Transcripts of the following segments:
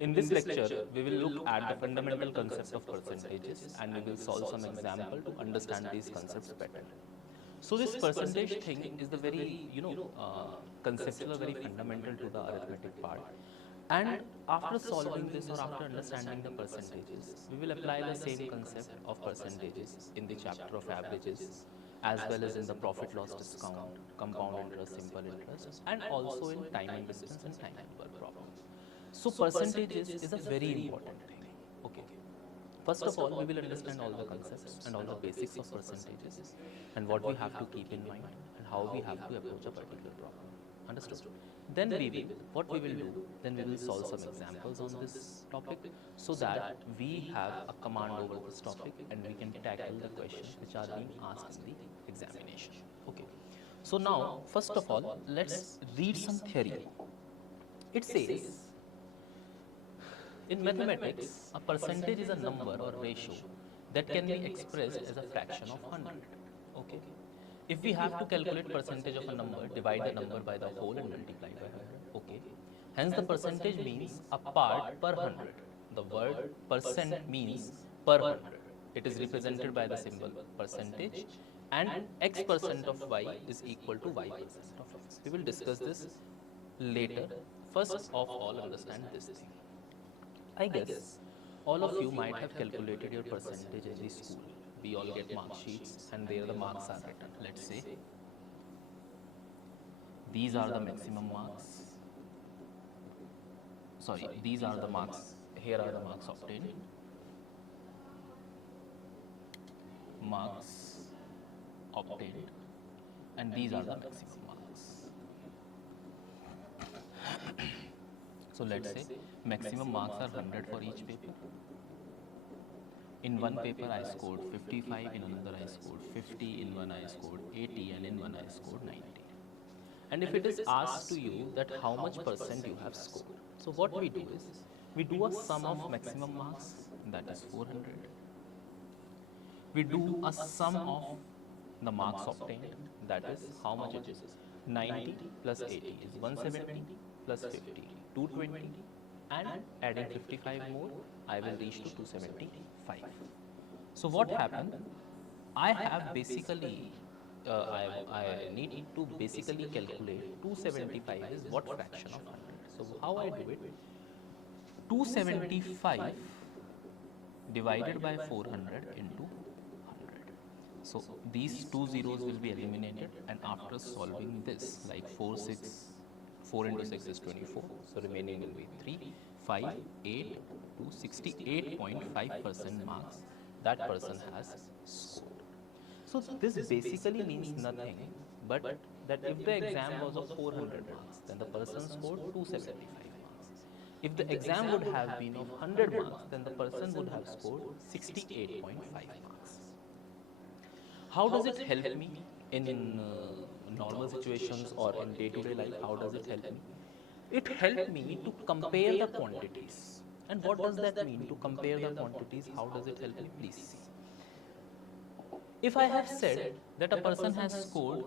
In this lecture, we will look at the fundamental concept of percentages and we will solve some example to understand these concepts better. So this percentage thing is the very, conceptual, very fundamental to the arithmetic part. And after solving this or after understanding the percentages, we will apply the same concept of percentages in the chapter of averages, as well as in the profit loss discount, compound interest, simple interest, and also in time and distance and time and work problem. So percentages is a very important thing. Okay. First of all, we will understand all the concepts and all the basics of percentages and what we have to keep in mind and how we have to approach a particular problem. Understood? Then what we will do, then we will solve some examples on this topic so that we have a command over this topic and we can tackle the questions which are being asked in the examination. Okay. So now, first of all, let's read some theory. It says, in mathematics, a percentage is a number or ratio that can be expressed as a fraction of 100. Okay. If we have to calculate percentage of a number, divide the number by the whole and multiply by 100. Okay. Hence the percentage means a part per 100. The word percent means per 100. It is represented by the symbol percentage and x percent of y is equal to y percent of x. We will discuss this later. First of all, understand this thing. I guess all of you might have calculated your percentage in the school. We all get mark sheets and there the marks are written. Let's say these are the maximum marks. Sorry, these are the marks. Here are the marks obtained. Marks obtained. And these are the maximum marks. So let's say maximum marks are 100 for each paper. In one paper I scored 55, in another I scored 50, in one I scored 80 and in one I scored 90. And if it is asked to you that how much percent you have scored, so what we do is, we do a sum of maximum marks, that is 400. We do a sum of the marks obtained, that is how much it is. 90 plus 80 is 170 plus 50, 220, and adding 55 more, I will reach to 275. So what happened? I have basically, I need to basically calculate 275 is what fraction of 100. So how I do it? 275 divided by 400 into 100. So these two zeros will be eliminated, and after solving this, like 4 into 6 is 24, so remaining will be 3, 5, 8 to 68.5% marks that person has scored. So this basically means nothing but that if the exam was of 400 marks, then the person scored 275 marks. If the exam would have been of 100 marks, then the person would have scored 68.5 marks. How does it help me in normal situations or in day-to-day life? How does it help me? It helped me to compare the quantities. And what does that mean, to compare the quantities? How does it help me? Please see. If I have said that a person has scored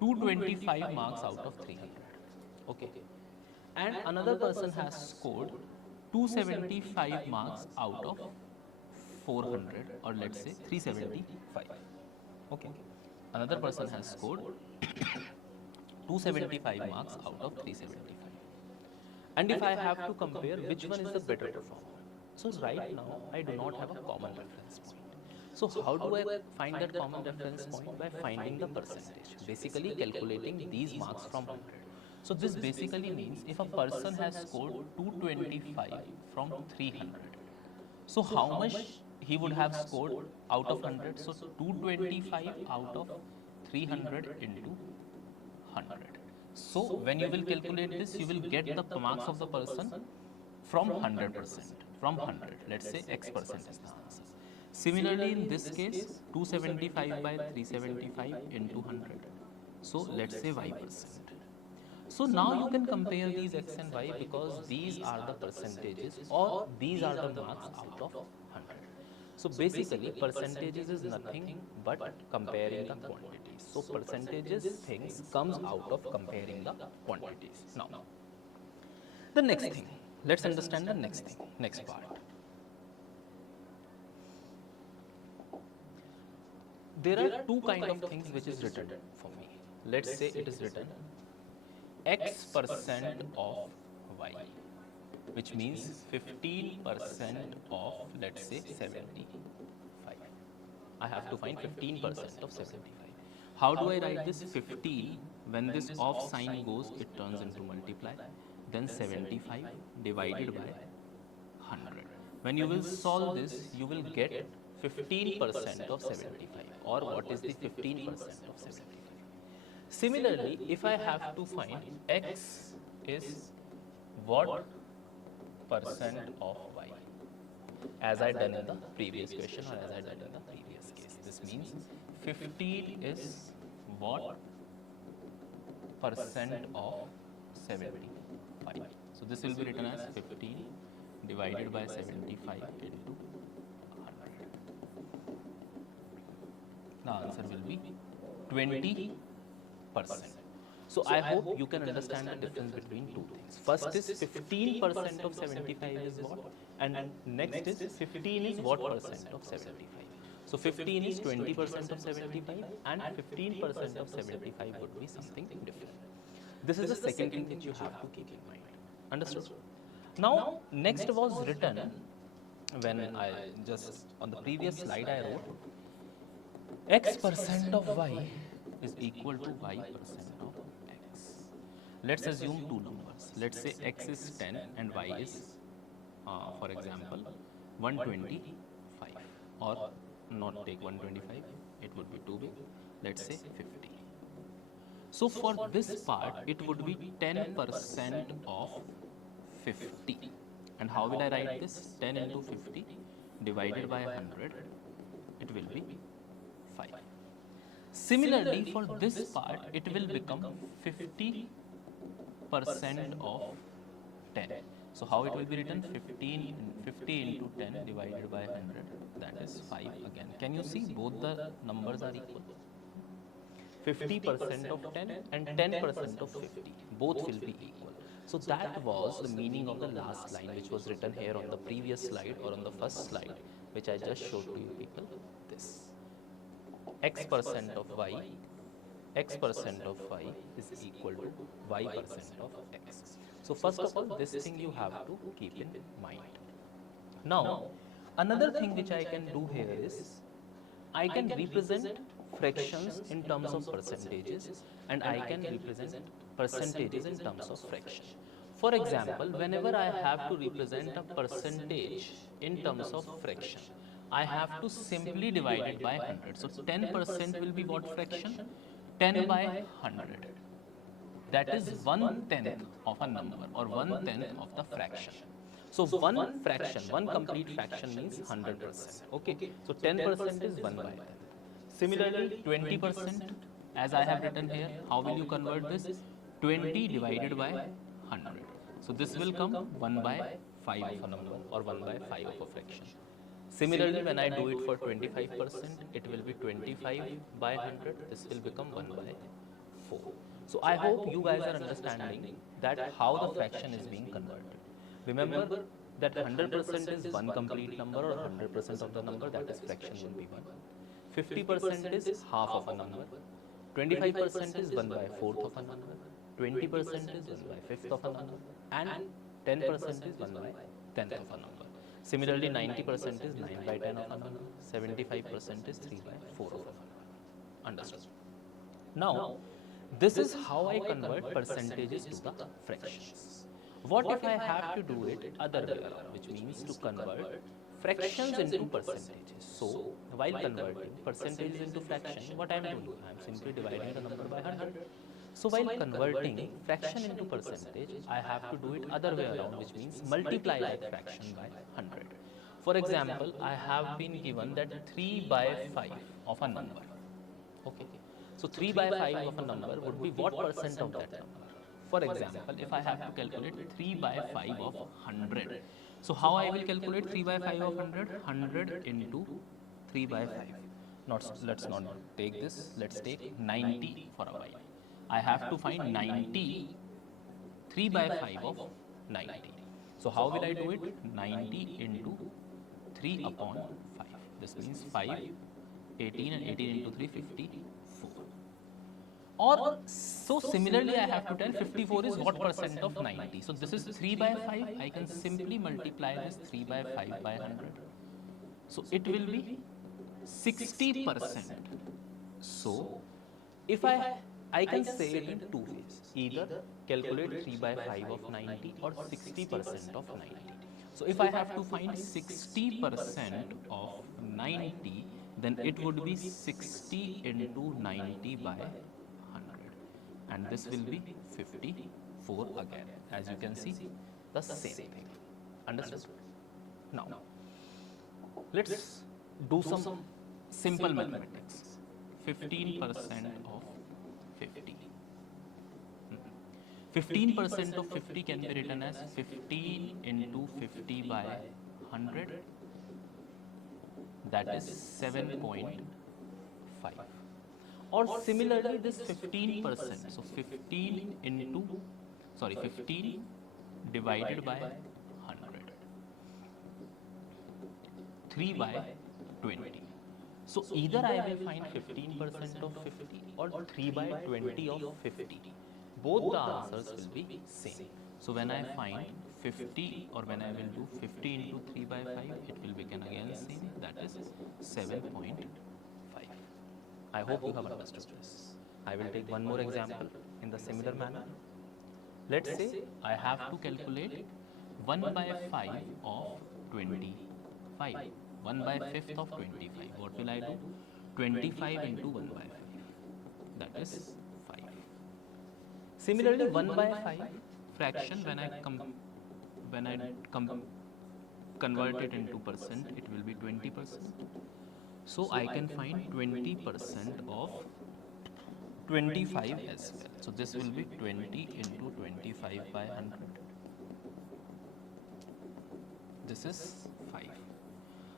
225 marks out of 300, okay, and another person has scored 275 marks out of 400, or let's say 375, okay, another person has scored 275 marks out of 375. And if I have to compare which one is the better performer, so right now I do not have a common reference point. So how do I find that common reference point? By finding the percentage, basically calculating these marks from 100. So this basically means if a person has scored 225 from 300, so how much he would have scored out of 100? So 225 out of 300 into 100. So when you will calculate this, you will get the marks of the person from 100%, from 100. Let's say X percent is the answer. Similarly, in this case, 275 by 375 into 100. So let's say Y percent. So now you can compare these X and Y because these are the percentages or these are the marks out of 100. So basically percentages is nothing but comparing the quantities. So percentages things comes out of comparing the quantities. Now The next thing, let's understand the next thing, next part. There are two kind of things which is written for me. Let's say it is written x% of y, which means 15% of, let's say, 75. I have to find 15% of 75. How do I write this? 15, when this off sign goes, it turns into multiply. Then 75 divided by 100. When you will solve this, you will get 15% of 75. Or what is the 15% of 75? Similarly, if I have to find x is what percent of y, as I done in the previous question or as I done in the previous case. This means 15 is what percent of 75. So this will be written as 15 divided by 75 into 100. The answer will be 20%. So I hope you can understand the difference between two things. First is 15% of 75 is what, and next is 15 is what percent of 75. So 15 is 20% of 75 and 15% of 75 would be something different. This is the second thing that you have to keep in mind. Understood? Now, next was written when I just on the previous slide I wrote x% of y is equal to y% of x. Let's assume two numbers. Let's say x is 10 and y is, for example, 125, or not take 125, it would be too big. Let's say 50. So for this part, it would be 10% of 50. And how will I write this? 10 into 50 divided by 100, it will be 5. Similarly, for this part, it will become 50% of 10. So how it will be written? 50 into 10 divided by 100, that is 5 again. Can you see both the numbers are equal? 50% of 10 and 10% of 50, both will be equal. So that was the meaning of the last line which was written here on the previous slide or on the first slide which I just showed to you people. This x% of y is equal to y% of x. So first of all, this thing you have to keep in mind. Now, another thing which I can do here is I can represent fractions in terms of percentages and I can represent percentages in terms of fraction. For example, whenever I have to represent a percentage in terms of fraction, I have to simply divide it by 100. So 10% will be what fraction? 10 by 100. That is 1/10 of a number or 1/10 of the fraction. So one fraction, one complete fraction means 100%. Okay. So 10% is 1 by 10. Similarly, 20%, as I have written here, how will you convert this? 20 divided by 100. So this will come 1 by 5 of a number or 1 by 5 of a fraction. Similarly, when I do it for 25%, it will be 25 by 100. This will become 1 by 4. So I hope you guys are understanding that how the fraction is being converted. Remember that 100% is one complete number or 100% of the number, that is fraction will be 1. 50% is half of a number. 25% is 1 by 4th of a number. 20% is 1 by 5th of a number. And 10% is 1 by 10th of a number. Similarly, 90% is 9 by 10 of a number. 75% is 3 by 4 of a number. Understood? Now, this is how I convert percentages to the fractions. What if I have to do it other way around, which means to convert fractions into percentages? So, while converting percentages into fraction, what I am doing? I am simply dividing the number by 100. So, while converting fraction into percentage, I have to do it other way around, which means multiply that fraction by 100. For example, I have been given that 3 by 5 of a number. Okay. So 3 by 5 of a number would be what percent of that number? For example, if I have to calculate 3 by 5 of 100. So how I will calculate 3 by 5 of 100? 100 into 3 by 5. Let's not take this. Let's take 90 for a while. I have to find 90, 3 by 5 of 90. So how will I do it? 90 into 3 upon 5. This means 5, 18, and 18 into 3, 54. Or so similarly, I have to tell 54 is what percent of 90. So this is 3 by 5. I can simply multiply this 3 by 5 by 100. So it will be 60%. So if I can say it in two ways. Either calculate 3 by 5 of 90 or 60% of 90. So if I have to find 60% of 90, then it would be 60 into 90 by 100. And this will be 54 again. As you can see, the same thing. Understood? Now, let's do some simple mathematics. 15% of 50. 15% of 50 can be written as 15 into 50 by 100. That is 7.5. Or similarly, this 15%. So 15 divided by 100. 3 by 20. So either I will find 15% of 50 or 3 by 20 of 50. Both the answers will be same. So when I find 50 or when I will do 50 into 3 by 5, it will become again same, that is 7.5. I hope you have understood this. I will take one more example in the similar manner. Let's say I have to calculate 1 by 5 of 25. 1 by 5th of 25. What will I do? 25 into 1 by 5. That is 5. Similarly, 1 by 5 fraction, when I convert it into percent, it will be 20%. So I can find 20% of 25 as well. So this will be 20 into 25 by 100. This is 5.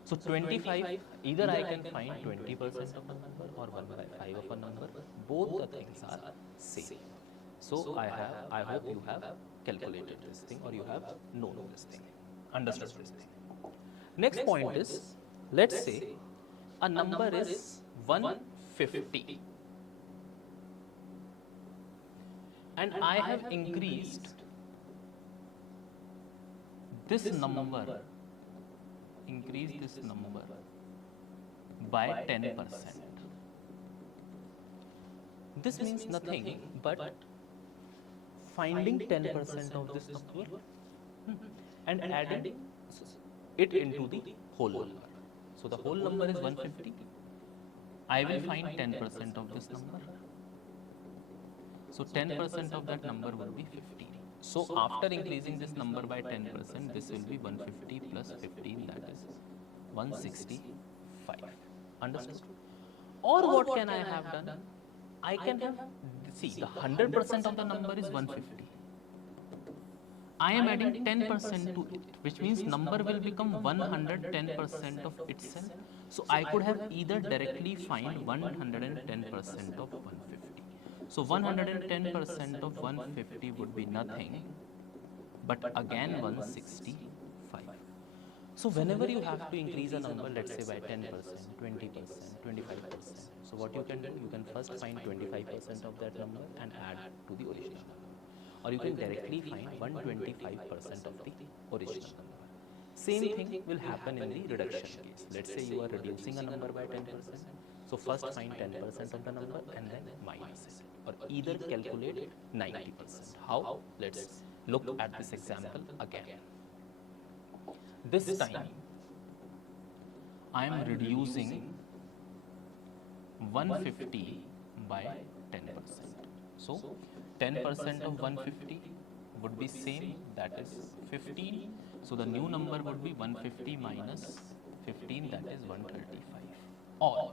So 25, either I can find 20% of a number or 1 by 5 of a number. Both the things are same. So I hope you have calculated this thing or you have known this thing, understood this thing. Next point is, let's say a number is 150 and I have increased this number by 10%. This means nothing but finding 10% of this number and adding it into the whole number. So the whole number is 150. I will find 10% of this number. So 10% of that number will be 50. So after increasing this number by 10%, this will be 150 plus 15, that is 165. Understood? Or what can I have done? I can have, see, the 100% of the number is 150. I am adding 10% to it, which means number will become 110% of itself. So I could have either directly find 110% of 150. So 110% of 150 would be nothing but again 165. So whenever you have to increase a number, let's say by 10%, 20%, 25%. So what you can do, you can first find 25% of that number and add to the original number. Or you can directly find 125% of the original number. Same thing will happen in the reduction case. Let's say you are reducing a number by 10%. So first find 10% of the number and then minus it. Or either calculate 90%. How? Let's look at this example again. This time, I am reducing 150 by 10%. So 10% of 150 would be same, that is 15. So the new number would be 150 minus 15, that is 135. Or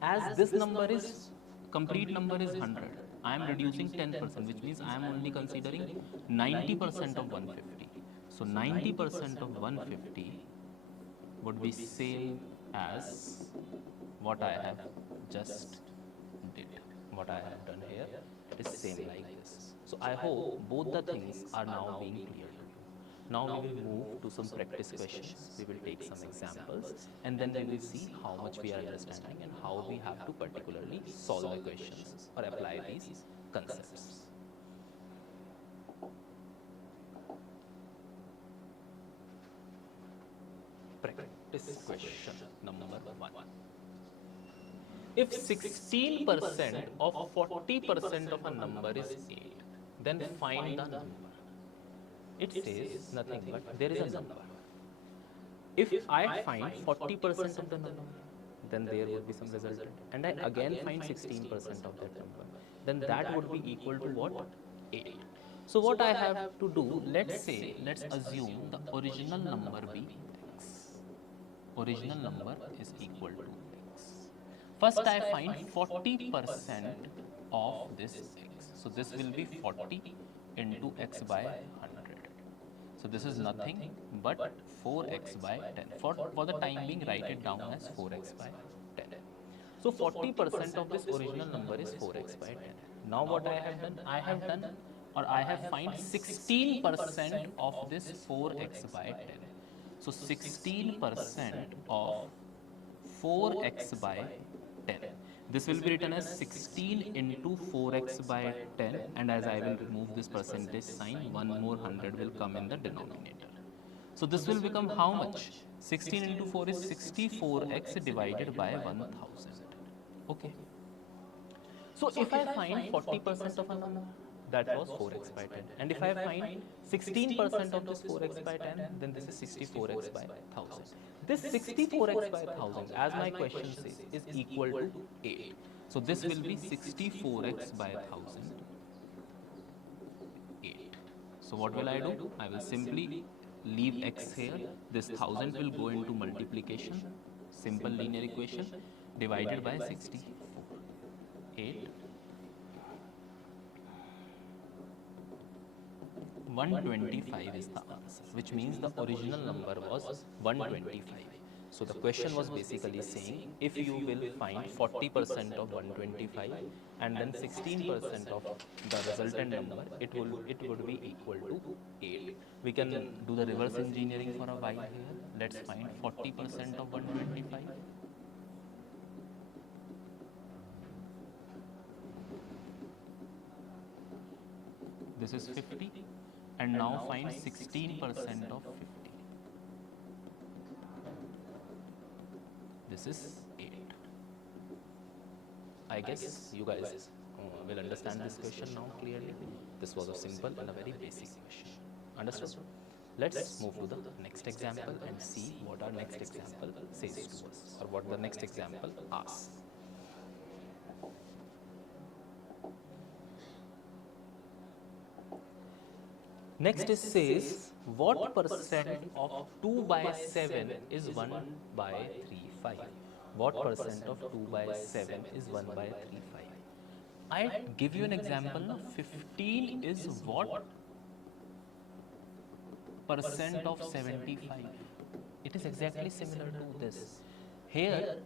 as this number is, complete number is 100, I am reducing 10%, which means I am only considering 90% of 150. So 90% of 150 would be same as what I have just did. What I have done here is same like this. So I hope both the things are now being clear to you. Now we will move to some practice questions. We will take some examples and then we will see how much we are understanding and how we have to particularly solve the questions or apply these concepts. Practice question number 1. If 16% of 40% of a number is 8, then find the number. It says nothing but there is a number. If I find 40% of the number, then there would be some resultant. And I again find 16% of that number, then that would be equal to what? 8. So what I have to do, let's assume the original number be x. Original number is equal to x. First I find 40% of this x. So this will be 40 into x by 100. So this is nothing but 4x by 10. For the time being, write it down as 4x by 10. So 40% of this original number is 4x by 10. Now what I have done? I have find 16% of this 4x by 10. So 16% of 4x by 10. This will be written as 16 into 4x by 10, and as I will remove this percentage sign, one more 100 will come in the denominator. So this will become how much? 16 into 4 is 64x divided by 1000. Okay. So if I find 40% of a number, that was 4x by 10. And if I find 16% of this 4x by 10, then this is 64x by 1000. This 64x by 1000, as my question says, is equal to 8. So this will be 64x by 1000, 8. So what will I do? I will simply leave x here. This 1000 will go into multiplication, simple linear equation, divided by 64. 8. 125 is the answer, which means the original number was 125. So the question was basically saying, if you will find 40% of 125 and then 16% of the resultant number, it would be equal to 8. We can do the reverse engineering for a while here. Let's find 40% of 125. This is 50. And now find 16% of 50. This is 8. I guess you guys will understand this question now clearly. This was a simple and a very basic question. Understood? Let's move to the next example and see what our next example says to us, or what the next example asks. Next it says, what percent of 2 by 7 is 1 by 35? What percent of 2 by 7 is 1 by 35? I give you an example now. 15 is what percent of 75? It is exactly similar to this. Here,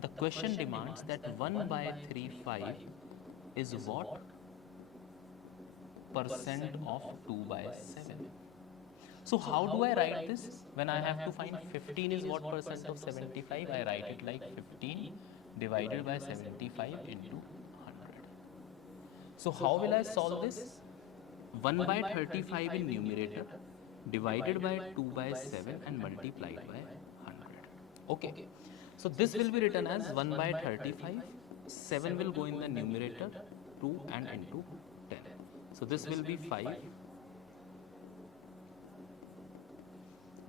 the question demands that 1 by 35 is what percent of 2 by 7. So how do I write this? When I have to find 15 is what percent of 75, I write it like 15 divided by 75 into 100. So how will I solve this? 1 by 35 in numerator divided by 2 by 7 and multiplied by 100. Okay. So this will be written as 1 by 35, 7 will go in the numerator, 2 and into 10. So this will be 5.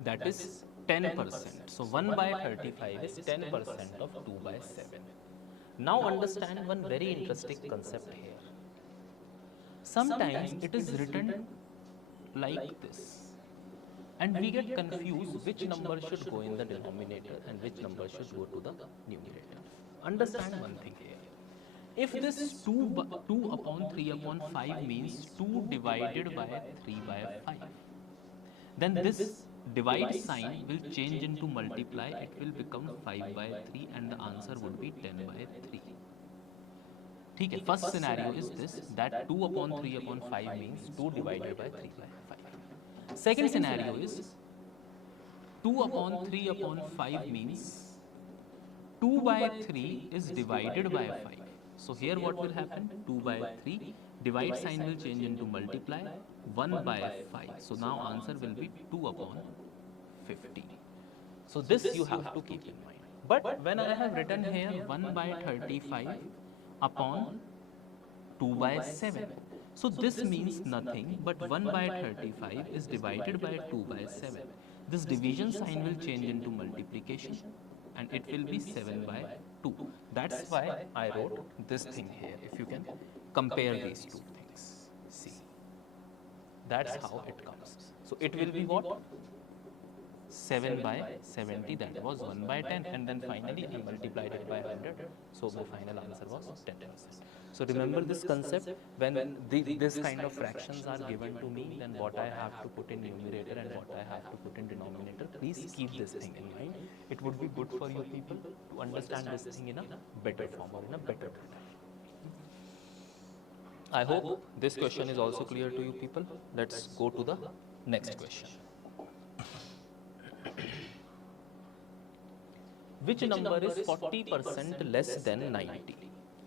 That is 10%. So 1 by 35 is 10% of 2 by 7. Now understand one very interesting concept here. Sometimes it is written like this, and we get confused which number should go in the denominator and which number should go to the numerator. Understand one thing here. If this 2 upon 3 upon 5 means 2 divided by 3 by 5, then this divide sign will change into multiply. It will become 5 by 3 and the answer would be 10 by 3. Okay, first scenario is this, that 2 upon 3 upon 5 means 2 divided by 3 by 5. Second scenario is 2 upon 3 upon 5 means 2 by 3 is divided by 5. So here what will happen? 2 by 3, divide sign will change into multiply, 1 by 5. So now answer will be 2 upon 50. So this you have to keep in mind. But when I have written here 1 by 35 upon 2 by 7. So this means nothing but 1 by 35 is divided by 2 by 7. This division sign will change into multiplication and it will be 7 by 2. That's why I wrote this thing here. If you can compare these two things. See, that's how it comes. So it will be what? 7 by 70, that was 1 by 10, and then finally I multiplied it by 100, so my final answer was 10%. So remember this concept, when this kind of fractions are given to me, then what I have to put in numerator and what I have to put in denominator. Please keep this thing in mind. It would be good for you people to understand this thing in a better form or in a better manner. I hope this question is also clear to you people. Let's go to the next question. Which number is 40% less than 90?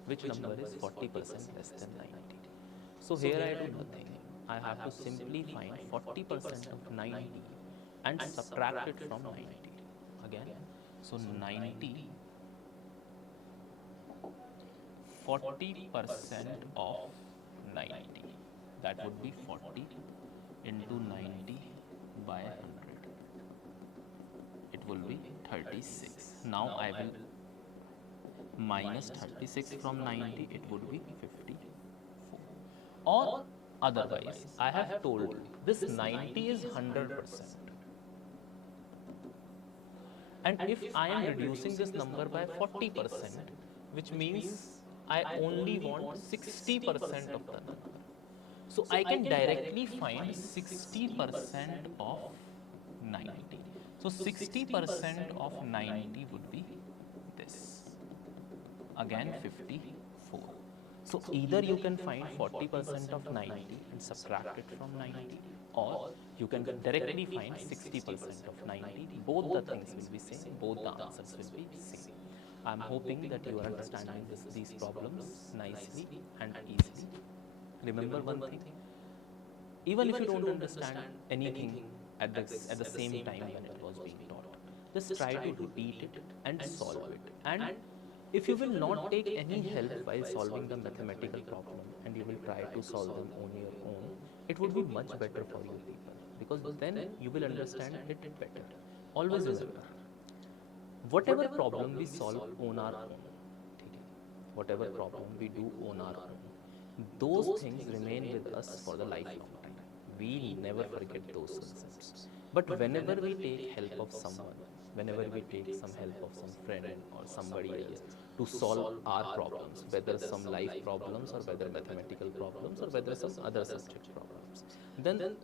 Which number is 40% less than 90? So here I do nothing. I have to simply find 40% of 90 and subtract it from 90. Again, so 90, 40% of 90. That would be 40 into 90 by 100. It will be 36. Now I will minus 36 from 90, it would be 54. Or otherwise, I have told you this 90 is 100%. And if I am reducing this number by 40%, which means I only want 60% of the number. So I can directly find 60% of 90. So 60% of 90 would be this. Again 54. So either you can find 40% of 90 and subtract it from 90, or you can directly find 60% of 90. Both the things will be same, both the answers will be same. I am hoping that you are understanding these problems nicely and easily. Remember one thing, even if you don't understand anything at the same time when it was being taught, just try to repeat it and solve it. And if you will not take any help while solving the mathematical problem and you will try to solve them on your own, it would be much better for you people, because then you will understand it better. Always remember, whatever problem we solve on our own, whatever problem we do on our own, those things remain with us for the lifelong time. We never forget those concepts. But whenever we take help of someone, whenever we take some help of some friend or somebody else to solve our problems, whether some life problems or whether mathematical problems or whether some other subject problems, then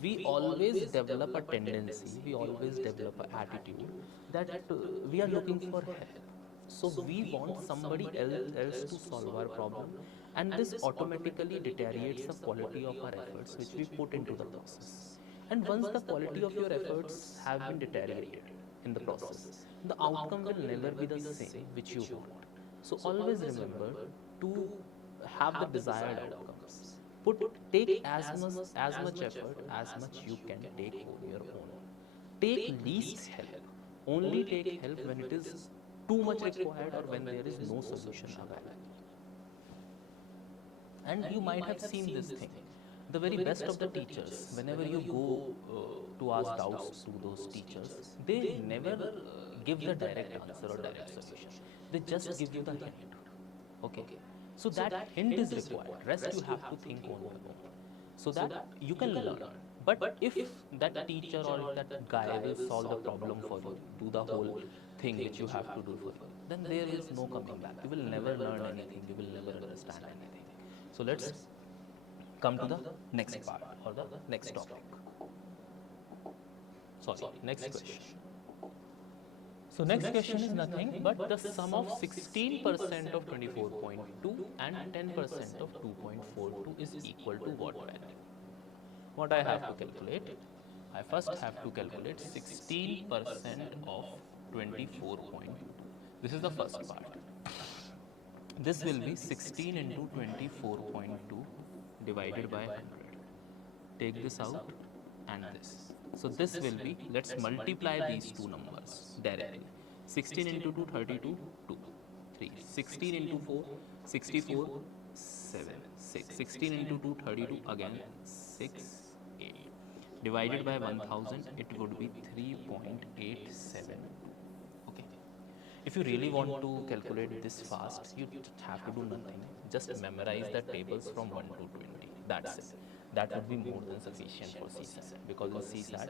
we always develop a tendency, we always develop an attitude that we are looking for help. So we want somebody else to solve our problem, and this automatically deteriorates the quality of our efforts which we put into the process. And once the quality of your efforts have been deteriorated in the process, the outcome will never be the same which you want. So always remember to have the desired outcomes. Take as much effort as much you can take on your own. Take least help. Only take help when it is too much required or when there is no solution available. And you might have seen this thing. The very best of the teachers, whenever you go to ask doubts to those teachers, they never give the direct answer or direct solution. They just give you the hint. Okay. So that hint is required. Rest you have to think on your own, so that you can learn. But if that teacher or if that guy will solve the problem for you, do the whole thing which you have to do for you, then there is no coming back. You will never learn anything. You will never understand anything. So let's come to the next part or the next topic. Sorry, next question. So next question is nothing but the sum of 16% of 24.2 and 10% of 2.42 is equal to what value? What I have to calculate? I first have to calculate 16% of 24.2. This is the first part. This will be 16 into 24.2 divided by 100. Take this out and this. So this will be, let's multiply these two numbers directly. 16 into 2, 32, 2, 3. 16 into 4, 64, 7, 6. 16 into 2, 32, again 6, 8. Divided by 1000, it would be 3.87. Okay. If you really want to calculate this fast, you have to do nothing. Just memorize the tables from 1 to 20. That's it. That would be more than sufficient for CSAT, because in CSAT,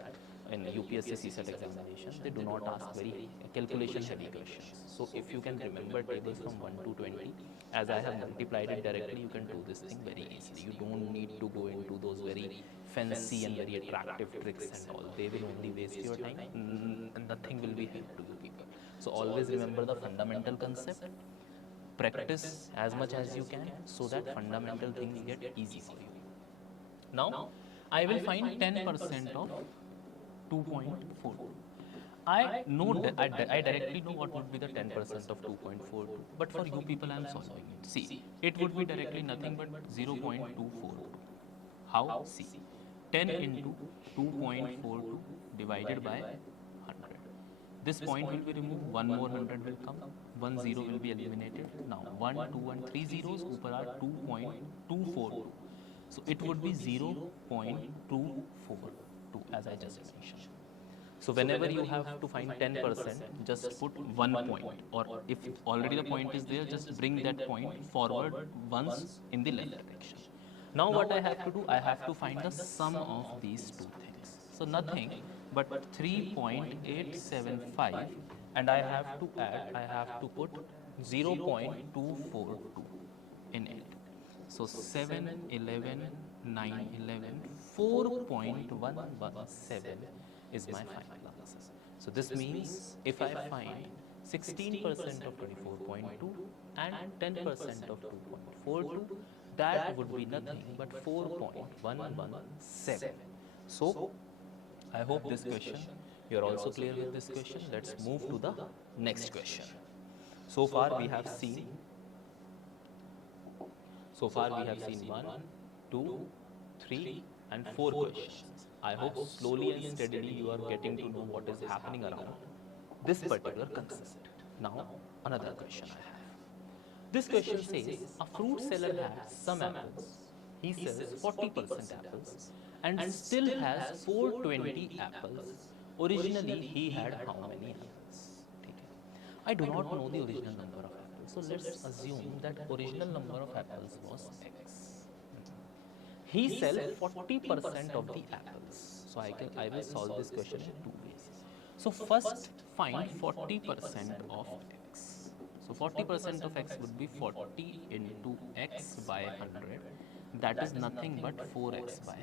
in UPSC CSAT examination, they do not ask very calculation heavy questions. So if you can remember tables from 1 to 20, as I have multiplied it directly, you can do this thing very easily. You don't need to go into those very fancy and very attractive tricks and all. They will only waste your time and nothing will be helped to you people. So always remember the fundamental concept, practice as much as you can so that fundamental things get easy for you. Now, I will find 10% of 2.42. I know that I directly know what would be the 10% of 2.42, but for you people I am solving it. See, it would be directly nothing but 0.242. How? See, 10 into 2.42 divided by 100. This point will be removed, one more 100 will come, 1 0 will be eliminated. Now 1, 2 and 3 zeros upar are 2.242. So it would be 0.242 as I just mentioned. So whenever you have to find 10%, just put 1 point, or if already the point is there, just bring that point forward once in the left direction. Now what I have to do, I have to find the sum of these two things. So nothing but 3.875, and I have to add, I have to put 0.242 in it. So 7, 11, 9, 11, 4.117 is my final answer. So this means if I find 16% of 24.2 and 10% of 2.42, that would be nothing but 4.117. So I hope this question, you are also clear with this question. Let's move to the next question. So far we have seen 1, 2, 3 and 4 questions. I hope slowly and steadily you are getting to know what is happening around this particular concept. Now another question I have. This question says a fruit seller has some apples. He sells 40% apples and still has 420 apples. Originally he had how many apples? I do not know the original number of apples. So let's assume that original number of apples was X. He sells 40% of the apples. So I will solve this question in two ways. So first find 40% of X. So 40% of X would be 40 into X by 100. That is nothing but 4X by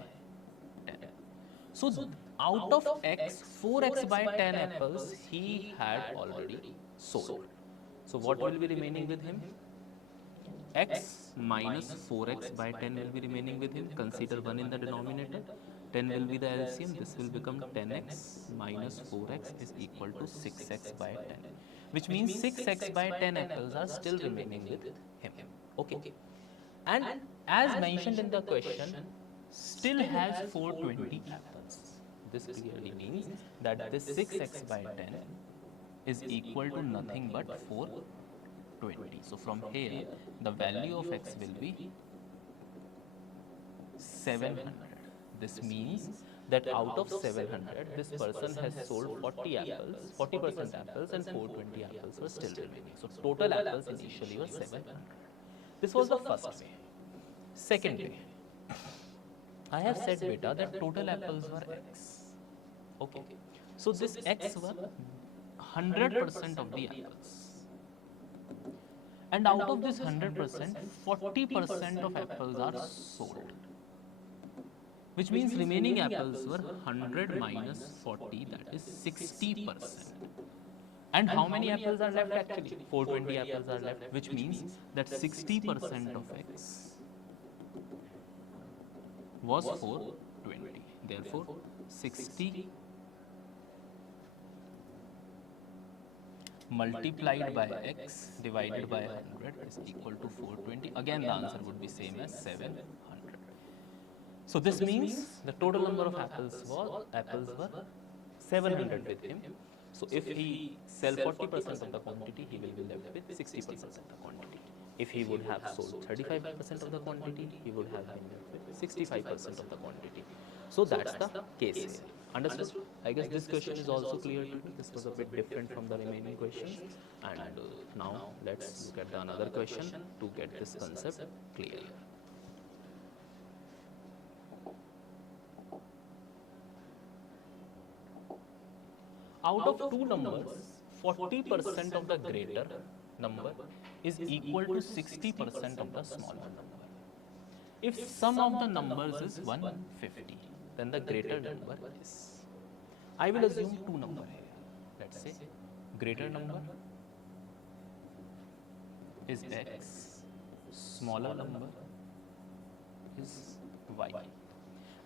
10. So out of X, 4X by 10 apples he had already sold. So what will be remaining with him? X minus 4x by 10 will be remaining with him. Consider 1 in the denominator. 10 will be the LCM. This will become 10x minus 4x is equal to 6x by 10. Which means 6x by 10 apples are still remaining with him. Okay. And as mentioned in the question, still has 420 apples. This clearly means that this 6x by 10 is equal to nothing but 420. So from here, the value of X will be 700. This means that out of 700, this person has sold 40 apples, 40% apples and 420 apples were still remaining. So total apples initially were 700. This was the first way. Second way, I have said beta that total apples were X. Okay. So this X were 100% of the apples. And out of this 100%, 40% of apples are sold. Which means remaining apples were 100 minus 40, that is 60%. And how many apples are left actually? 420 apples are left, which means that 60% of X was 420. Therefore, 60 multiplied by x divided by 100 is equal to 420. Again, the answer would be same as 700. So this means the total number of apples were 700 with him. So if he sell 40% of the quantity, he will be left with 60% of the quantity. If he would have sold 35% of the quantity, he would have been left with 65% of the quantity. So that's the case here. Understood? I guess this question is also clear to you. This was a bit different from the remaining questions. And now let's look at the another question to get this concept clear. Out of two numbers, 40% of the greater number is equal to 60% of the smaller number. If sum of the numbers is 150, then the greater number is. I will assume two numbers here. Let's say greater number is x, smaller number is y.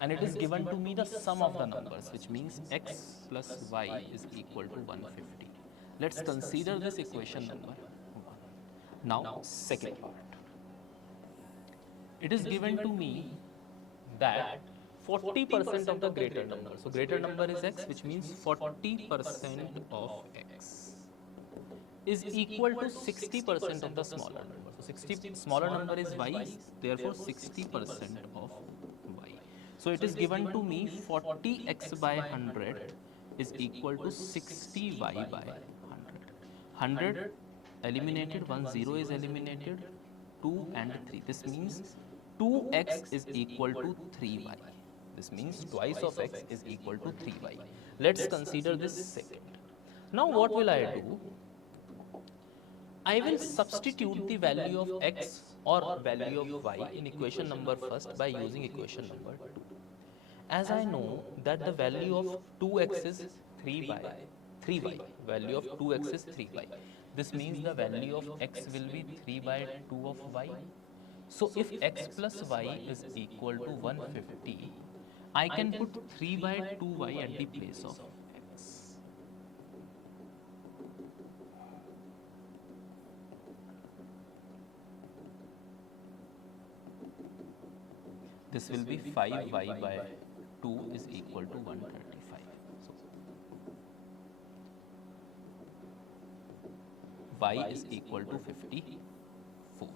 And it is given to me the sum of the numbers, which means x plus y is equal to 150. Let's consider this equation number 1. Now, second part. It is given to me that 40% of the greater number. So, greater number is x, which means 40% of x is equal to 60% of the smaller number. So, smaller number is y, therefore 60% of y. So it is given to me 40x by 100 is equal to 60y by 100. 100 eliminated, 0 is eliminated, 2 and 3. This means 2x is equal to 3y. This means twice of x is equal to 3y. Let's consider this second. Now what will I do? I will substitute the value of x or value of y in equation number first by using equation number 2. As I know that the value of 2x is 3y, value of 2x is 3y. This means the value of x will be 3 by 2 of y. So if x plus y is equal to 150, I can put 3 by 2y at the place of x. This will be 5y by 2 is equal to 135. So, y is equal to 54.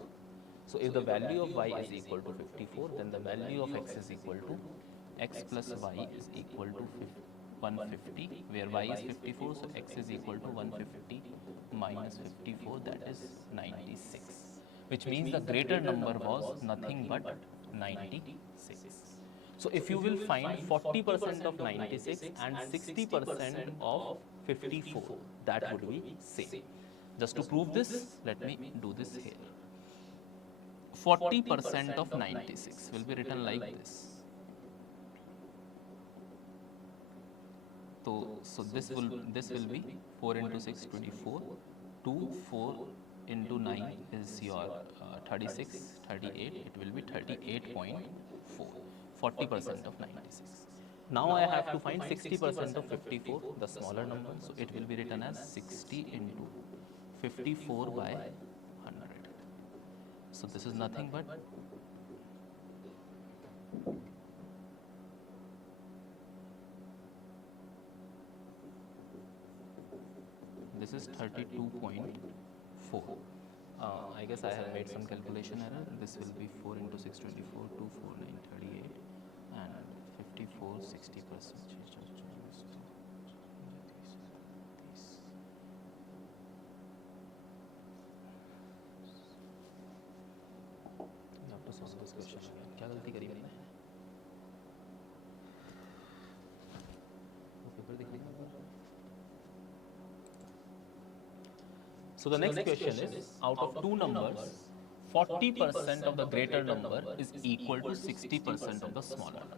So, if the value of y is equal to 54, then the value of x is equal to x plus y is equal to 150, where y is 54, so x is equal to 150 minus 54, that is 96, which means the greater number was nothing but 96. So if you will find 40% of 96 and 60% of 54, that would be same. Just to prove this, let me do this here. 40% of 96 will be written like this. So this will be 4 into 6, 24. 2, 4 into 9 is your 36, 38. It will be 38.4. 40% of 96. Now I have to find 60% of 54, the smaller number. So it will be written as 60 into 54 by 100. So this is nothing but this is 32.4. I guess I have made some calculation error. This will be 4 into 6, 24, 2, 4, 9, 38 and 54, 60%. You have to solve this question again. क्या गलती करी मैंने? Paper दिख रही है? So the next question is, out of two numbers, 40% of the greater number is equal to 60% of the smaller number.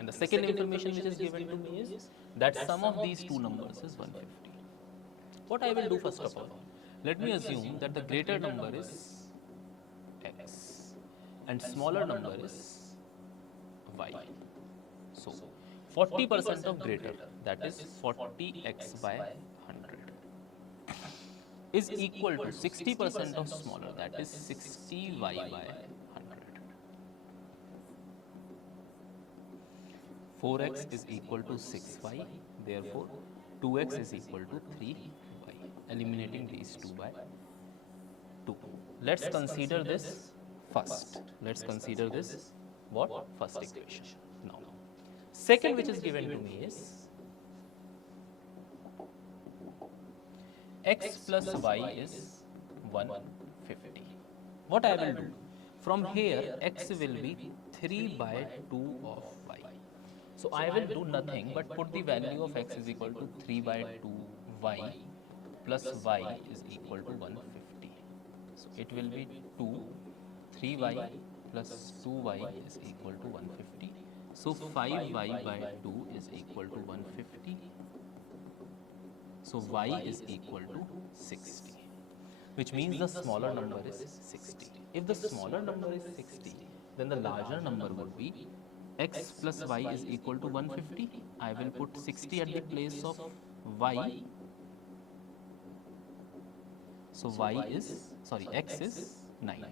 And the second information which is given to me is that sum of these two numbers is 150. What I will do first of all, let me assume that the greater number is x and smaller number is y. So 40% of greater, that is 40x by 100, is equal to 60% of smaller, that is 60y by 100. 4x is equal to 6y, therefore 2x is equal to 3y, eliminating these 2 by 2. Let's consider this first. Let's consider this what? First equation. Now, second which is given to me is x plus y is 150. What I will do? From here, x will be 3 by 2 of y. So I will do nothing but put the value of x is equal to 3 by 2 y plus y is equal to 150. So it will be 2, 3y plus 2y is equal to 150. So 5y by 2 is equal to 150. So y is equal to 60, which means the smaller number is 60. If the smaller number is 60, then the larger number would be x plus y is equal to 150. I will put 60 at the place of y. So x is 90.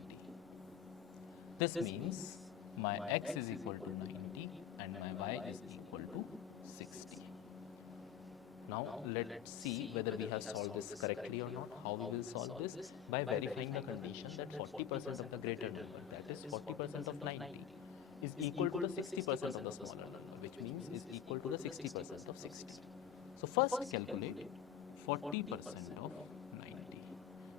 This means my x is equal to 90 and my y is equal to 60. Now let's see whether we have solved this correctly or not. How we will solve this? By verifying the condition that 40% of the greater number, that is 40% of 90, is equal to the 60% of the smaller number, which means is equal to the 60% of 60. So first calculate 40% of 90.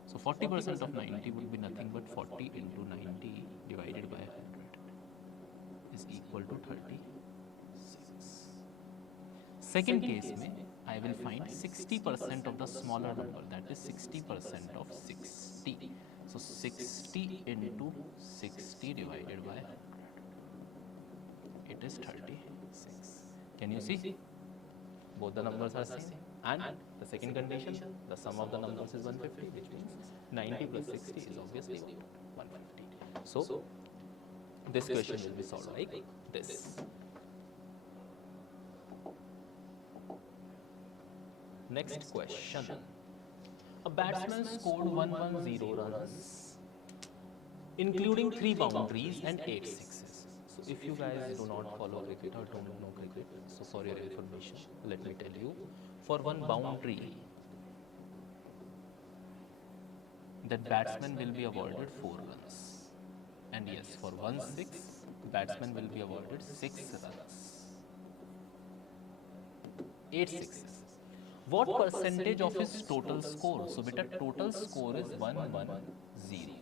So 40% of 90 would be nothing but 40 into 90 divided by 100 is equal to 36. Second case mein, I will find 60% of the smaller number, that is 60% of 60. So 60 into 60 divided by 100, it is 36. Can you see? Both the numbers are same. And the second condition, the sum of the numbers is 150, which means 90 plus 60 is obviously 150. So this question will be solved like this. Next question. A batsman scored 110 runs, including 3 boundaries and 8 sixes. So if you guys do not follow cricket or don't know cricket, so for your information, let me tell you, for one boundary, that batsman will be awarded 4 runs. And yes, for 1 six, batsman will be awarded 6 runs. 8 sixes. What percentage of his total score? So beta total score is 110.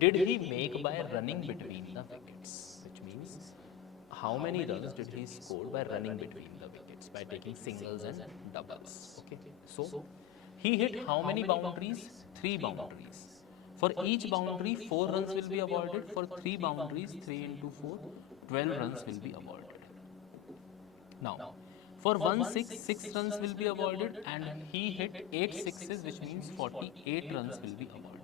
Did he make by running between the wickets? Which means how many runs did he score by running between the wickets, by taking singles and doubles? Okay. So he hit how many boundaries? 3 boundaries. For each boundary, 4 runs will be awarded. For 3 boundaries, 3 into 4, 12 runs will be awarded. Now, for 1 6, 6 runs will be awarded, and he hit 8 sixes, which means 48 runs will be awarded.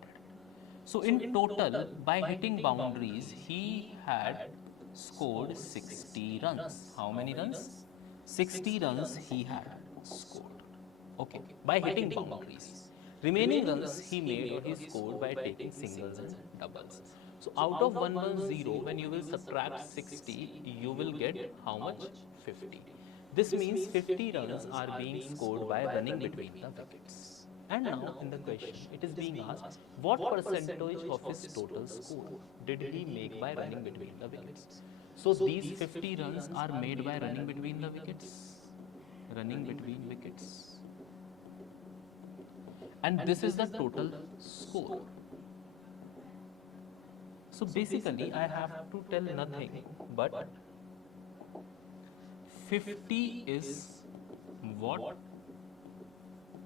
So in total, by hitting boundaries, he had scored 60 runs. How many runs? 60 runs he had scored. Okay, by hitting boundaries. Remaining runs he made or he scored by taking singles and doubles. So out of 110, when you will subtract 60, you will get how much? 50. This means 50 runs are being scored by running between the wickets. And now in the question, it is being asked, what percentage of his total score did he make by running between the wickets? So these 50 runs are made by running between the wickets. Running between wickets. And this is the total score. So basically, I have to tell nothing but 50 is what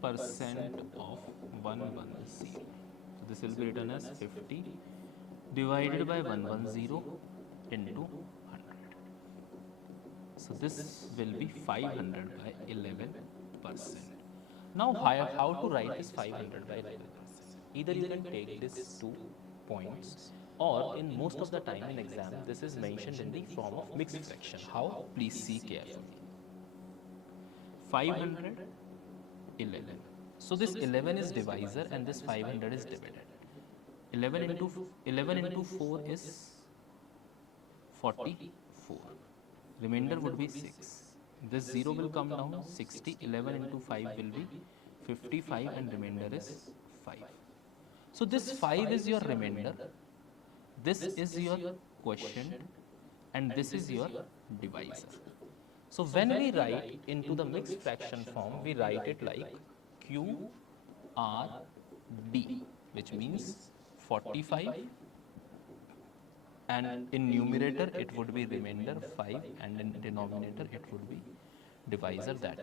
percent of 110. So this will be written as 50 divided by 110 into 100. So this will be 500 by 11%. Now how to write this 500 by 11%? Either you can take these 2 points or in most of the time in exam, this is mentioned in the form of mixed fraction. How? Please see carefully. 511. So this 11 is divisor and this 500 is dividend. 11 into 4 is 44. Remainder would be 6. This 0 will come down, 60. 11 into 5 will be 55 and remainder is 5. So this 5 is your remainder, this is your quotient, and this is your divisor. So when we write into the mixed fraction form, we write it like QRD, which means 45, and in numerator it would be remainder 5, and in denominator it would be divisor, that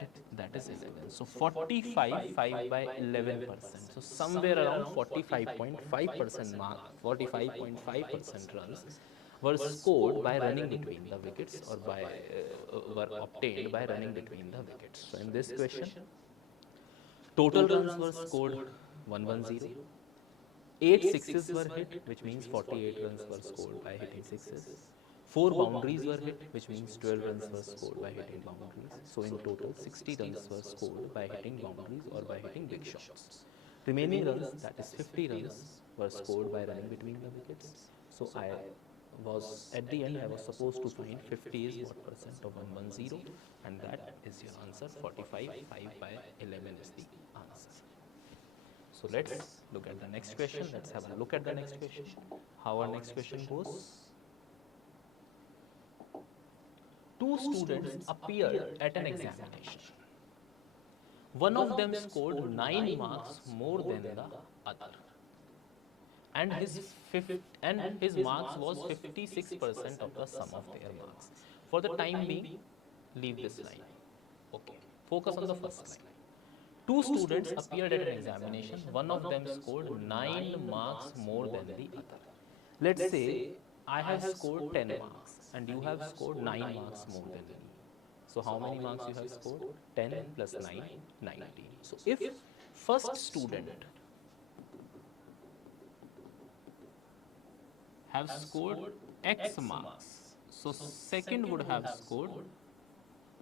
is 11. So 45, 5 by 11%. So somewhere around 45.5% mark, 45.5% runs were scored by running between the wickets, or were obtained by running between the wickets. So in this question, total runs were scored 110. 8 sixes were hit, which means 48 runs were scored by hitting sixes. 4 boundaries were hit, which means 12 runs were scored by hitting boundaries. So in total, 60 runs were scored by hitting boundaries or by hitting big shots. Remaining runs, that is 50 runs, were scored by running between the wickets. So at the end, I was supposed to find 50 is what percent of 110, and that is your answer. 45, 5 by 11 is the answer. So let's look at the next question. Let's have a look at the next question. How our next question goes. Two students appeared at an examination. One of them scored 9 marks more than the other, and his marks was 56% of the sum of their marks. For the time being, leave this line. Okay. Focus on the first line. Two students appeared at an examination. One of them scored 9 marks more than the other. Let's say I have scored 10 marks and you have scored 9 marks more than me. So how many marks you have scored? 10 plus 9, 19. So if first student have scored X marks, so second would have scored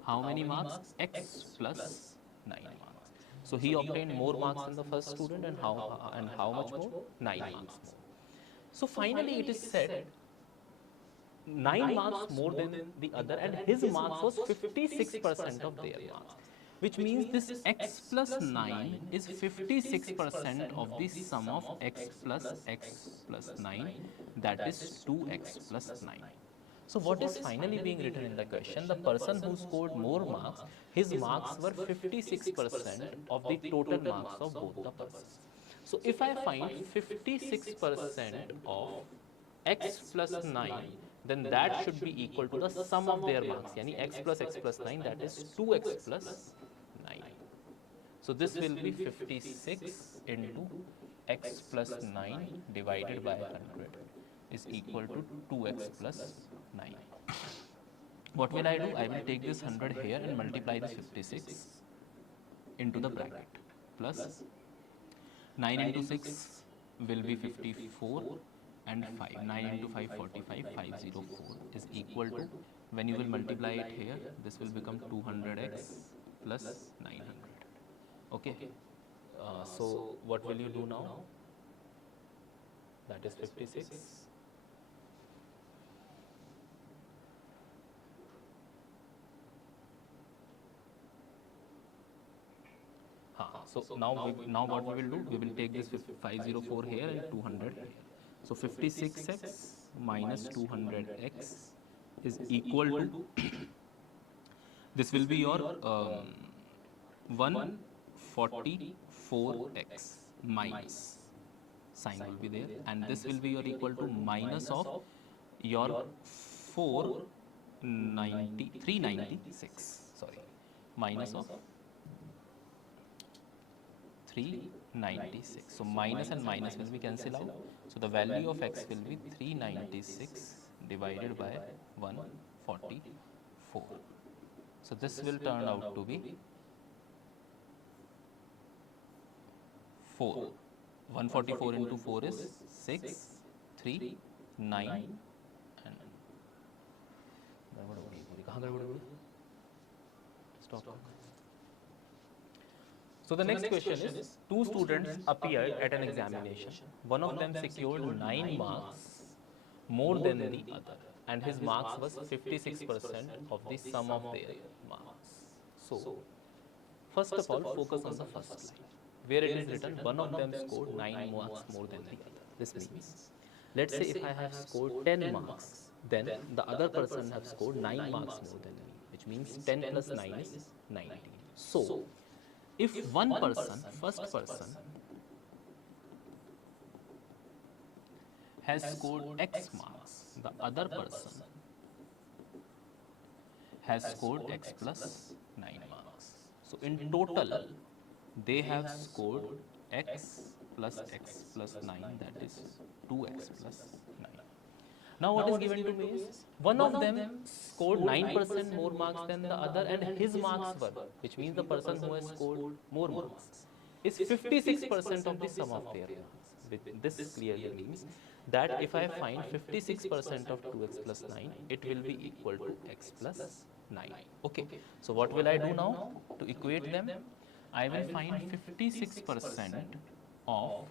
how many marks? X plus 9 marks. So he obtained more marks than the first student, and how much more? 9 marks more. So finally it is said 9 marks more than the other, and his marks was 56% of their marks, which means this X plus 9 is 56% of the sum of X plus 9, that is 2X plus 9. So what is finally being written in the question? The person who scored more marks, his marks were 56% of the total marks of both the persons. So if I find 56% of X plus 9, then that should be equal to the sum of their marks, yani X plus 9, that is 2X plus 9. So this will be 56 into X plus 9 divided by 100 is equal to 2X plus 9. What will I do? I will take this 100 here and multiply this 56 into the bracket, plus 9 into 6 will be 54, and 5. 9 into 5, 45, 504 is equal to, when you will multiply it here, this will become 200x plus 900. Okay. So what will you do now? That is 56. So now what we will do? We will take this 504 here and 200 here. So 56x minus 200x is equal to this will be your 144x minus, sign will be there, and this will be your equal to minus of your 396, sorry, minus of 396. So minus and minus will be cancelled out. So the value of x will be 396 divided by 144. So this will turn out to be 4. 144 into 4 is 6, 3, 9 and गड़बड़ हो गई पूरी, कहाँ गड़बड़ हो गई? Stop. So the next question is, two students appeared at an examination. One of them secured 9 marks more than the other, and his marks was 56% of the sum of their marks. So, first of all, focus on the first line, where it is written one of them scored 9 marks more than the other. This means, let's say if I have scored 10 marks, then the other person have scored 9 marks more than me, which means 10 plus 9 is 19. So, if one person, first person, has scored X marks, the other person has scored X plus 9 marks. So in total, they have scored X plus 9, that is 2X plus 9. Now what is given to me is, one of them scored 9% more marks than the other, and his marks were, which means the person who has scored more marks is 56% of the sum of their marks. This clearly means that if I find 56% of 2x plus 9, it will be equal to x plus 9. Okay, so what will I do now to equate them? I will find 56% of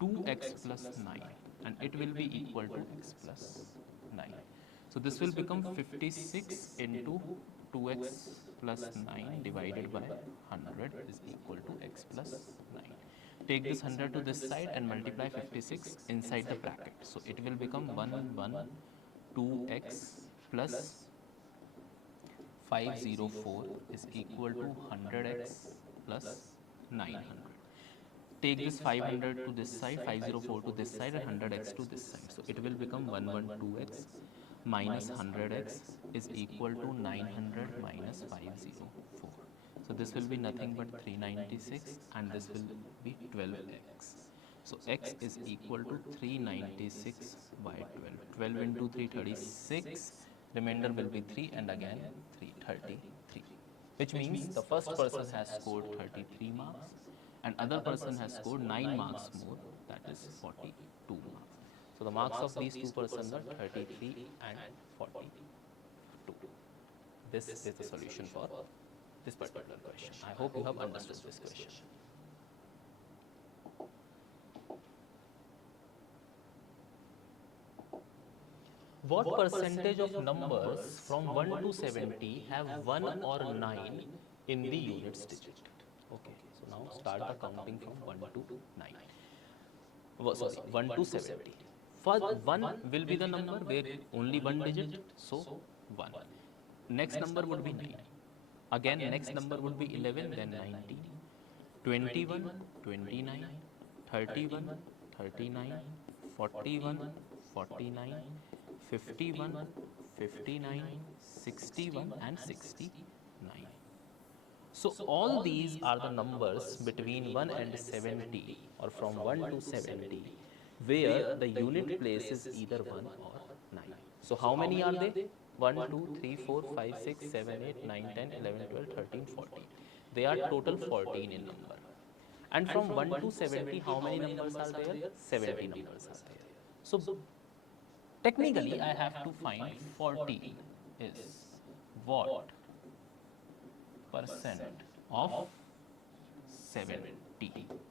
2x plus 9, and it will be equal to x plus 9. So this will become 56 into 2x plus 9 divided by 100 is equal to x plus 9. Take this 100 to this side and multiply 56 inside the bracket. So it will become 112x plus 504 is equal to 100x plus 900. Take this 500 to this side, 504 to this side, and 100x to this side. So it will become 112x minus 100x is equal to 900 minus 504. So this will be nothing but 396, and this will be 12x. So x is equal to 396 by 12. 12 into 3, 36. Remainder will be 3, and again 3, 33. Which means the first person has scored 33 marks, and other person has scored 9 marks more, that is 42 marks. So the marks of these two persons are 33 and 42. This is the solution for this particular question. I hope you have understood this question. What percentage of numbers from 1 to 70 have 1 or 9 in the units digit? Okay, so now start the counting from 1 to 9. Sorry, 1 to 70. First, 1 will be the number where only one digit, so 1. Next number would be 9. Again, next number would be 11, then 19, 21, 29, 31, 39, 41, 49, 51, 59, 61, and 69. So all these are the numbers between 1 and 70, or from 1 to 70, where the unit place is either 1 or 9. So how many are they? 1, 2, 3, 4, 5, 6, 7, 8, 9, 10, 11, 12, 13, 14. They are total 14 in number. And from 1 to 70, how many numbers are there? 70 numbers are there. So technically, I have to find 40 is what percent of 70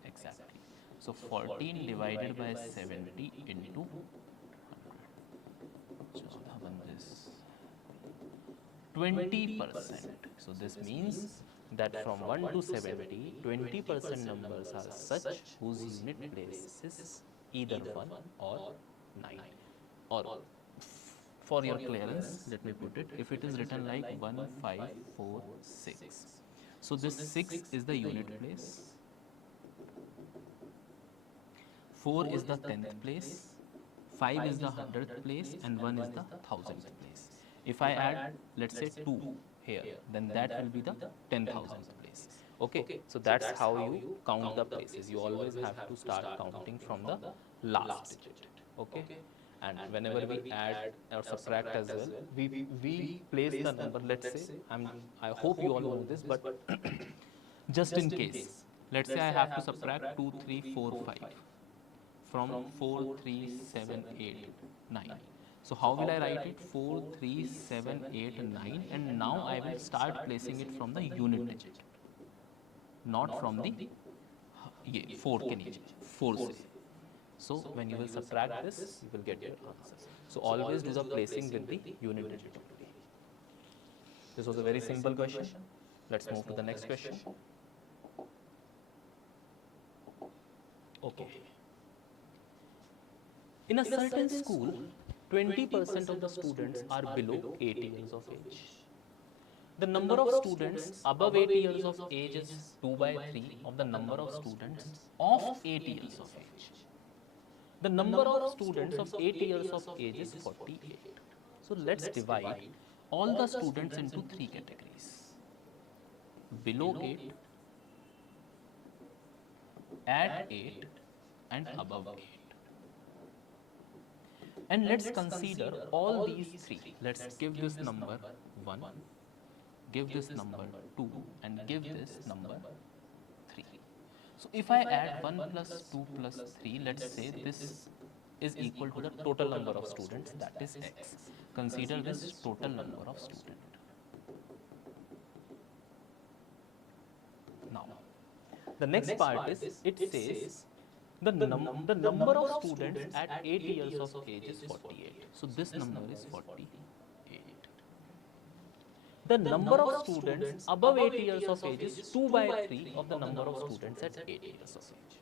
exactly. So 14 divided by 70 into 20%. So this means that from 1 to 70, 20% numbers are such whose unit place is either 1 or 9. Or for your clearance, let me put it, if it is written like 1, 5, 4, 6. So this 6 is the unit place, 4 is the 10th place, 5 is the 100th place, and 1 is the 1000th place. If I add, let's say 2 here, then that will be the 10,000th place. Okay, so that's how you count the places. You always have to start counting from the last digit. Okay, and whenever we add or subtract as well, we place the number. Let's say I hope you all know this, but just in case, let's say I have to subtract 2, 3, 4, 5. from 4, 3, 7, 8, 9. So how will I write it? 4, 3, 7, 8, 9, and now I will start placing it from the unit digit, not from the ये 4 के नीचे 4 से. So when you will subtract this, you will get your answer. So always do the placing with the unit digit only. This was a very simple question. Let's move to the next question. Okay. In a certain school, 20% of the students are below 8 years of age. The number of students above 8 years of age is 2 by 3 of the number of students of 8 years of age. The number of students of 8 years of age is 48. So let's divide all the students into 3 categories. Below 8, at 8, and above 8. And let's consider all these 3. Let's give this number 1, give this number 2, and give this number 3. So if I add 1 plus 2 plus 3, let's say this is equal to the total number of students, that is x. Consider this total number of students. Now, the next part is, it says the number of students at 8 years of age is 48. So this number is 48. The number of students above 8 years of age is 2 by 3 of the number of students at 8 years of age.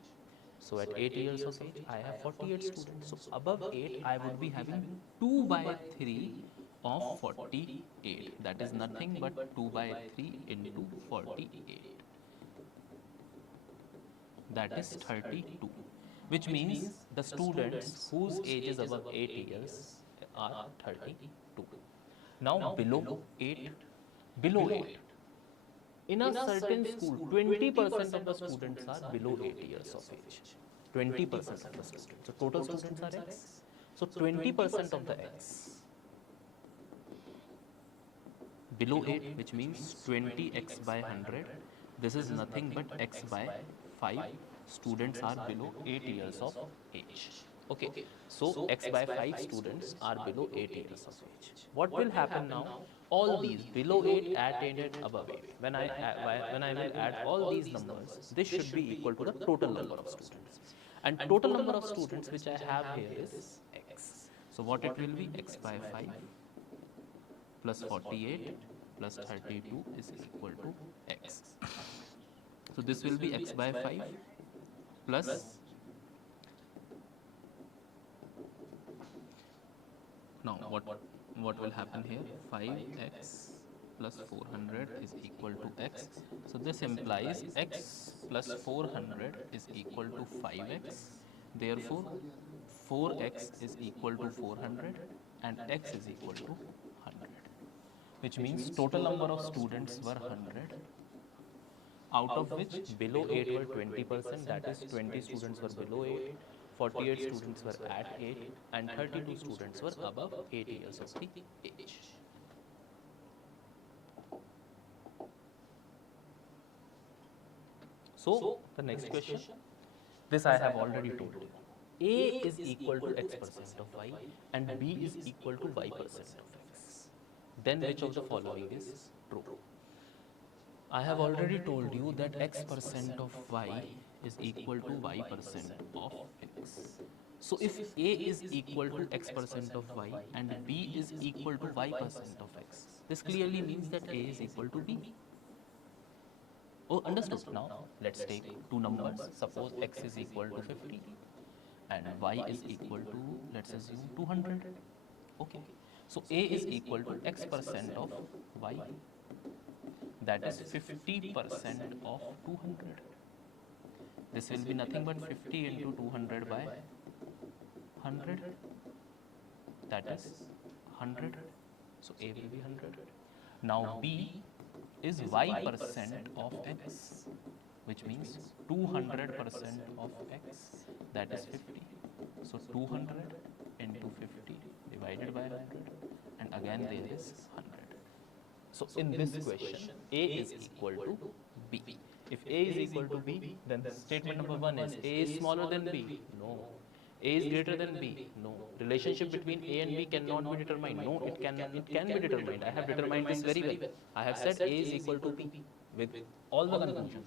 So at 8 years of age, I have 48 students. So above 8, I would be having 2 by 3 of 48. That is nothing but 2 by 3 into 48. That is 32. Which means the students whose age is above 8 years are 32. Now below 8, in a certain school, 20% of the students are below 8 years of age. 20% of the students. So total students are x. So 20% of the x below 8, which means 20x by 100. This is nothing but x by 5. Students are below 8 years of age. Okay, so x by 5 students are below 8 years of age. What will happen now? All these below 8, at 8, and above 8. When I will add all these numbers, this should be equal to the total number of students. And total number of students which I have here is x. So what it will be? X by 5 plus 48 plus 32 is equal to x. So this will be x by 5 plus, now what will happen here? 5x plus 400 is equal to x. So this implies x plus 400 is equal to 5x. Therefore 4x is equal to 400 and x is equal to 100. Which means total number of students were 100, out of which below 8 were 20%, that is 20 students were below 8, 48 students were at 8, and 32 students were above 8 years of the age. So the next question, this I have already told you. A is equal to x% of y and B is equal to y% of x. Then which of the following is true? I have already told you that x% of y is equal to y% of x. So if A is equal to x% of y and B is equal to y% of x, this clearly means that A is equal to B. Oh, understood. Now let's take two numbers. Suppose x is equal to 50 and y is equal to, let's assume, 200. Okay. So A is equal to x% of y, that is 50% of 200. This will be nothing but 50 into 200 by 100, that is 100. So A will be 100. Now B is y% of x, which means 200% of x, that is 50. So 200 into 50 divided by 100, and again there is 100. So in this question, A is equal to B. If A is equal to B, then statement number 1 is A is smaller than B. No. A is greater than B? No. Relationship between A and B cannot be determined. No, it can. It can be determined. I have determined this very well. I have said A is equal to B with all the confusion.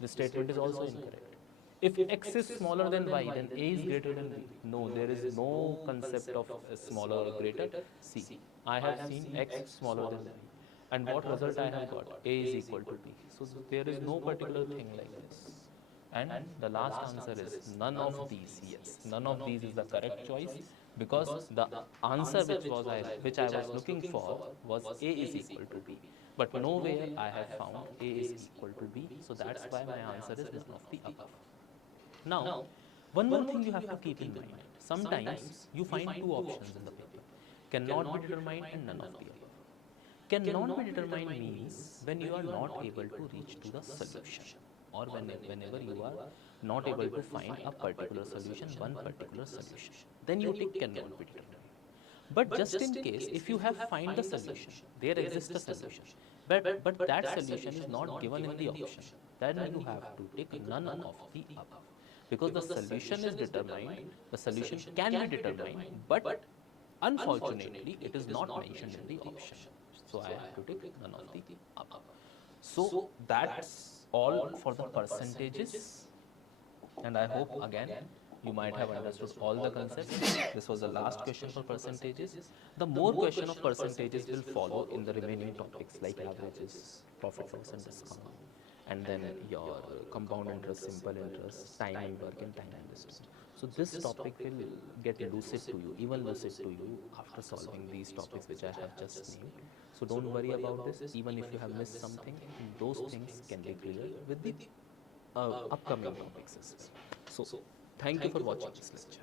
This statement is also incorrect. If X is smaller than Y, then A is greater than B. No, there is no concept of smaller or greater. See, I have seen X smaller than Y. And what result I have got? A is equal to B. So there is no particular thing like this. And the last answer is none of these. Yes, none of these is the correct choice, because the answer which I was looking for was A is equal to B. But nowhere I have found A is equal to B. So that's why my answer is none of the above. Now, one more thing you have to keep in mind. Sometimes you find two options in the paper: cannot be determined and none of the above. Cannot be determined means when you are not able to reach to the solution, or whenever you are not able to find a particular solution, one particular solution, then you take cannot be determined. But just in case, if you have find the solution, there exists a solution, but that solution is not given in the option, then you have to take none of the above, because the solution is determined, the solution can be determined, but unfortunately it is not mentioned in the option. So I have to take none of the above. So that's all for the percentages, and I hope again you might have understood all the concepts. This was the last question for percentages. The more question of percentages will follow in the remaining topics like averages, profit loss and discount, and then your compound interest, simple interest, time work and time invested. So this topic will get lucid to you, even lucid to you after solving these topics which I have just named. So don't worry about this. Even if you have missed something, those things can be cleared with the upcoming topics as well. So thank you for watching this lecture.